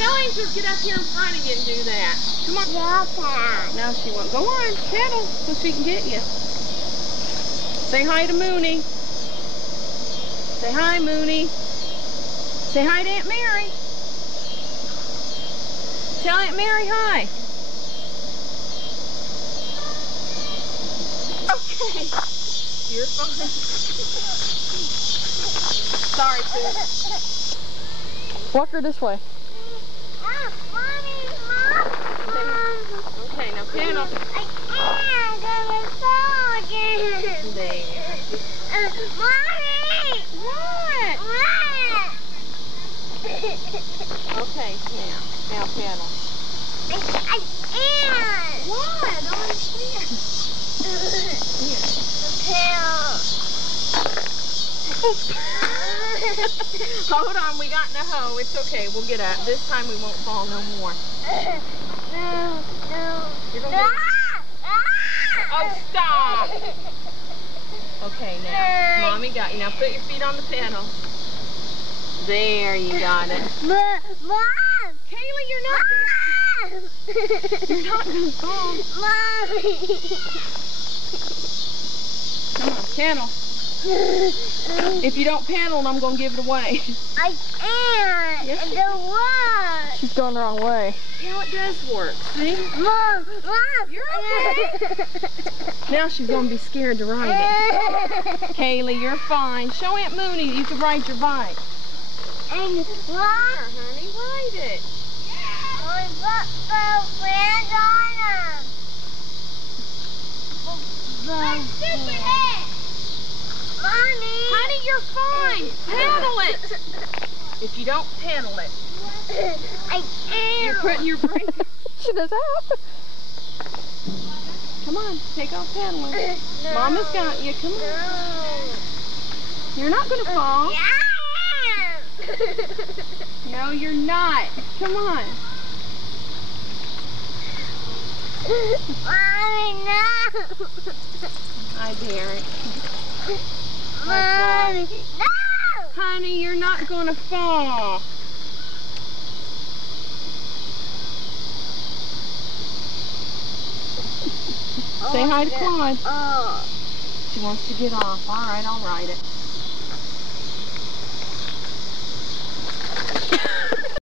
Tell Angel to get up here in front of you and do that. Come on. No, she won't. Go on, pedal so she can get you. Say hi to Mooney. Say hi, Mooney. Say hi to Aunt Mary. Tell Aunt Mary hi. Okay. You're fine. Sorry, Pooh. Walk her this way. Mommy, Mom. Okay, now pedal. I can't, because it's fall again. There. Mommy! What? What? Okay, now pedal. I can't. What? I don't understand. Hold on, we got in the hoe. It's okay, we'll get up. This time we won't fall no more. No. You're gonna get... Oh, stop! Okay, now, Mommy got you. Now put your feet on the pedal. There, you got it. Mom! Kaylee, you're not gonna fall. Mommy! Come on, pedal. If you don't pedal, I'm gonna give it away. I can't. Yes, It don't work. She's going the wrong way. Yeah, it does work. See? Mom! You're okay. Now she's gonna be scared to ride it. Kaylee, you're fine. Show Aunt Mooney you can ride your bike. And Here, honey, ride it. we put the friends on them. Mommy! Honey, you're fine. Pedal it. If you don't pedal it, I can't. you're putting your brake. She does that. Come on, take off pedaling. No. Mama's got you. Come on. No. You're not gonna fall. Yeah. No, you're not. Come on. Mommy, no. Hi, Derek. Mommy, no. Honey, you're not gonna fall. Say hi to Claude. Oh. She wants to get off. All right, I'll ride it.